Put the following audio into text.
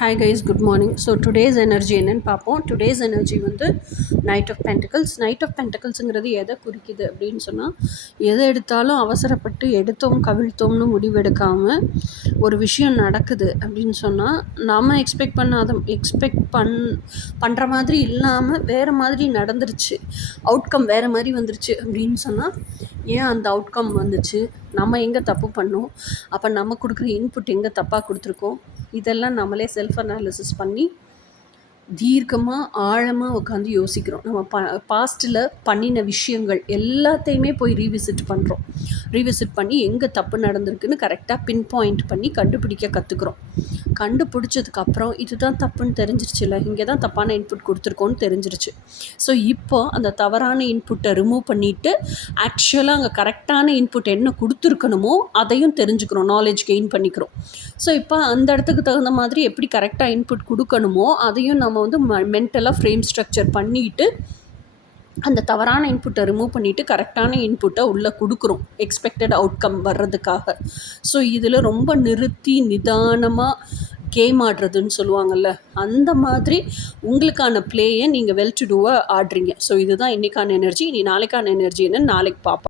Hi guys, good morning. So today's energy என்னென்னு பார்ப்போம். Today's energy வந்து knight of pentacles. Knight of பென்டிகல்ஸுங்கிறது எதை குறிக்குது அப்படின்னு சொன்னால், எதை எடுத்தாலும் அவசரப்பட்டு எடுத்தோம் கவிழ்த்தோம்னு முடிவெடுக்காமல் ஒரு விஷயம் நடக்குது அப்படின்னு சொன்னால், நம்ம எக்ஸ்பெக்ட் பண்ணுற மாதிரி இல்லாமல் வேறு மாதிரி நடந்துருச்சு, அவுட்கம் வேறு மாதிரி வந்துருச்சு அப்படின்னு சொன்னால், ஏன் அந்த அவுட்கம் வந்துச்சு, நம்ம எங்கே தப்பு பண்ணோம், அப்போ நம்ம கொடுக்குற இன்புட் எங்கே தப்பாக கொடுத்துருக்கோம், இதெல்லாம் நம்மளே செல்ஃப் அனாலிசிஸ் பண்ணி தீர்க்கமாக ஆழமாக உட்காந்து யோசிக்கிறோம். நம்ம பாஸ்ட்டில் பண்ணின விஷயங்கள் எல்லாத்தையுமே போய் ரீவிசிட் பண்ணுறோம். ரீவிசிட் பண்ணி எங்கே தப்பு நடந்திருக்குன்னு கரெக்டாக பின் பாயிண்ட் பண்ணி கண்டுபிடிக்க கற்றுக்குறோம். கண்டுபிடிச்சதுக்கப்புறம் இதுதான் தப்புன்னு தெரிஞ்சிருச்சுல, இங்கே தான் தப்பான இன்புட் கொடுத்துருக்கோன்னு தெரிஞ்சிருச்சு. ஸோ இப்போ அந்த தவறான இன்புட்டை ரிமூவ் பண்ணிவிட்டு ஆக்சுவலாக அங்கே கரெக்டான இன்புட் என்ன கொடுத்துருக்கணுமோ அதையும் தெரிஞ்சுக்கிறோம், நாலேஜ் கெயின் பண்ணிக்கிறோம். ஸோ இப்போ அந்த இடத்துக்கு தகுந்த மாதிரி எப்படி கரெக்டாக இன்புட் கொடுக்கணுமோ அதையும் நம்ம வந்து மென்டலாக ஃப்ரேம் ஸ்ட்ரக்சர் பண்ணிவிட்டு அந்த தவறான இன்புட்டை ரிமூவ் பண்ணிவிட்டு கரெக்டான இன்புட்டை உள்ளே கொடுக்குறோம், எக்ஸ்பெக்டட் அவுட்கம் வர்றதுக்காக. ஸோ இதில் ரொம்ப நிறுத்தி நிதானமாக கேம் ஆடுறதுன்னு சொல்லுவாங்கள்ல, அந்த மாதிரி உங்களுக்கான பிளேயை நீங்கள் வெல் டு டூவாக ஆடுறீங்க. ஸோ இதுதான் இன்றைக்கான எனர்ஜி. இனி நாளைக்கான எனர்ஜி என்னன்னு நாளைக்கு பார்ப்போம்.